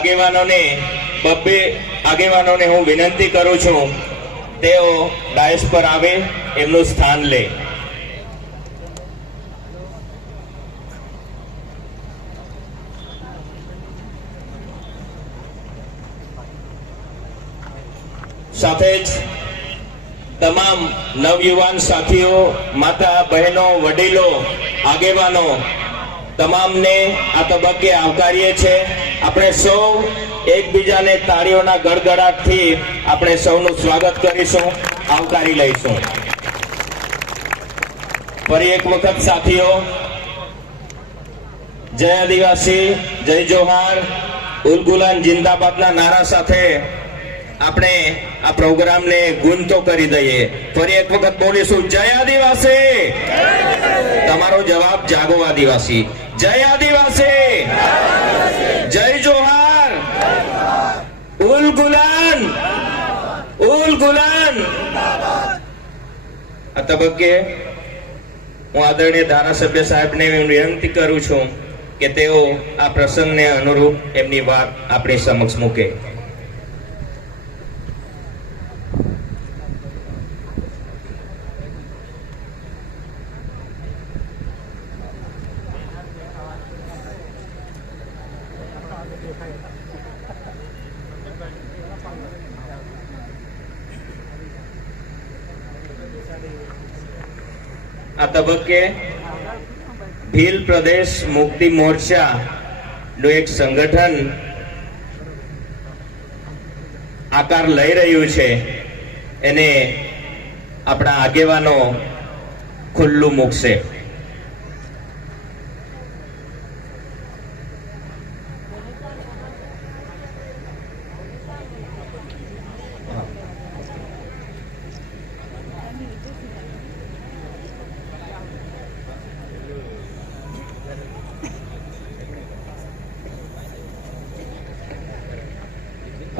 આગેવાનોને બબ્બે આગેવાનોને હું વિનંતી કરું છું તેઓ ડાયસ પર આવે, એમનું સ્થાન લે. સાથે જ તમામ નવયુવાન સાથીઓ, માતા બહેનો, વડીલો, આગેવાનો તમામને આ તબક્કે આવકારીએ છીએ. આપણે સૌ એકબીજાને તાળીઓના ગડગડાટથી આપણે સૌનું સ્વાગત કરીશું, આવકારી લઈશું. ફરી એક વખત સાથીઓ, જય આદિવાસી, જય જોહાર, ઉલ ગુલાન જિંદાબાદના નારા સાથે આપણે આ પ્રોગ્રામને ગુંજતો કરી દઈએ. ફરી એક વખત બોલીશું, જય આદિવાસી. તમારો જવાબ જાગો આદિવાસી. જય આદિવાસી, જય જોહાર, ઉલ ગુલાન, ઉલ ગુલાન. આ તબક્કે હું આદરણીય ધારાસભ્ય સાહેબને વિનંતી કરું છું કે તેઓ આ પ્રસંગને અનુરૂપ એમની વાત આપણી સમક્ષ મૂકે. આ તબક્કે ભીલ પ્રદેશ મુક્તિ મોરચા નું એક સંગઠન આકાર લઈ રહ્યું છે, એને આપણા આગેવાનો ખુલ્લું મૂકશે.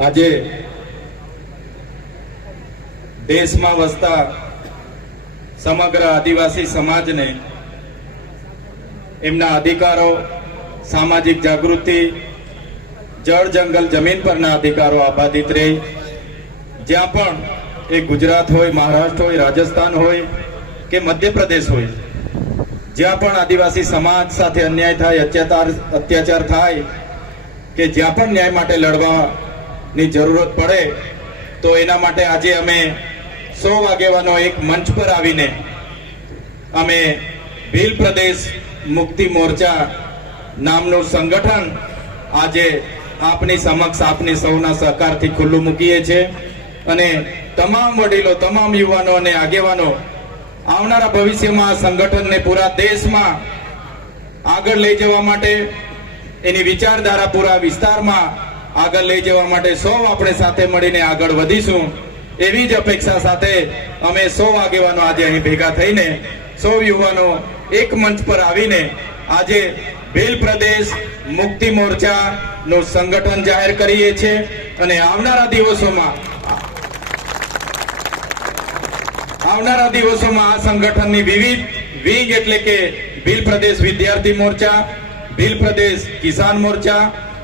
આજે દેશમાં વસતા સમગ્ર આદિવાસી સમાજને એમના અધિકારો, સામાજિક જાગૃતિ, જળ જંગલ જમીન પરના અધિકારો આબાદિત રહે. જ્યાં પણ એ ગુજરાત હોય, મહારાષ્ટ્ર હોય, રાજસ્થાન હોય કે મધ્યપ્રદેશ હોય, જ્યાં પણ આદિવાસી સમાજ સાથે અન્યાય થાય, અત્યાચાર થાય કે જ્યાં પણ ન્યાય માટે લડવાની જરૂરત પડે, તો એના માટે આજે અમે 100 આગેવાનો એક મંચ પર આવીને અમે ભીલ પ્રદેશ મુક્તિ મોરચા નામનું સંગઠન આજે આપની સમક્ષ આપની સૌના સહકારથી ખુલ્લું મૂકીએ છીએ. અને તમામ વડીલો, તમામ યુવાનો અને આગેવાનો આવનારા ભવિષ્યમાં આ સંગઠનને પૂરા દેશમાં આગળ લઈ જવા માટે, એની વિચારધારા પૂરા વિસ્તારમાં આગળ લઈ જવા માટે સૌ આપણે સાથે મળીને આગળ વધીશું. એવી જ અપેક્ષા સાથે અમે 100 આગેવાનો આજે અહીં ભેગા થઈને 100 યુવાનો એક મંચ પર આવીને આજે ભીલ પ્રદેશ મુક્તિ મોરચા નું સંગઠન જાહેર કરીએ છીએ. અને આવનારા દિવસોમાં આ સંગઠનની વિવિધ વિંગ એટલે કે ભીલ પ્રદેશ વિદ્યાર્થી મોરચા, ભીલ પ્રદેશ કિસાન મોરચા,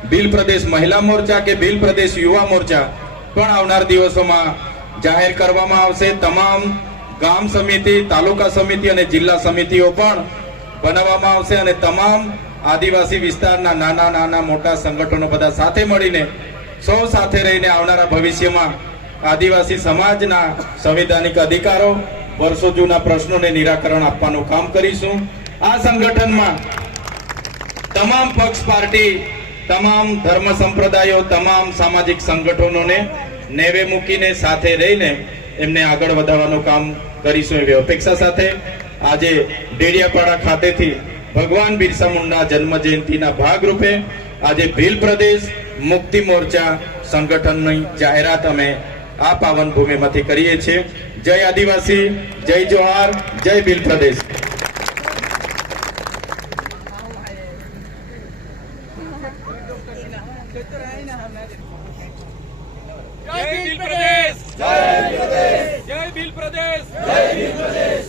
ભીલ પ્રદેશ મહિલા મોરચા કે ભીલ પ્રદેશ યુવા મોરચા પણ આવનાર દિવસોમાં જાહેર કરવામાં આવશે. તમામ ગામ સમિતિ, તાલુકા સમિતિ અને જિલ્લા સમિતિઓ પણ બનાવવામાં આવશે. અને તમામ આદિવાસી વિસ્તારના નાના નાના મોટા સંગઠનો બધા સાથે મળીને સૌ સાથે રહીને આવનારા ભવિષ્યમાં આદિવાસી સમાજના સંવિધાનિક અધિકારો, વર્ષો જૂના પ્રશ્નોને નિરાકરણ આપવાનું કામ કરીશું. આ સંગઠનમાં તમામ પક્ષ, પાર્ટી, તમામ ધર્મ સંપ્રદાયો, તમામ સામાજિક સંગઠનોને નેવે મૂકીને સાથે રહીને એમને આગળ વધારવાનું કામ કરીશું એવી અપેક્ષા સાથે આજે ડેડિયાપાડા ખાતેથી ભગવાન બિરસા મુંડા જન્મ જયંતિના ભાગરૂપે આજે ભીલ પ્રદેશ મુક્તિ મોરચા સંગઠનની જાહેરાત અમે આ પાવન ભૂમિમાંથી કરીએ છીએ. જય આદિવાસી, જય જોહાર, જય ભીલ પ્રદેશ. जय भील प्रदेश, जय भील प्रदेश, जय भील प्रदेश, जय भील प्रदेश.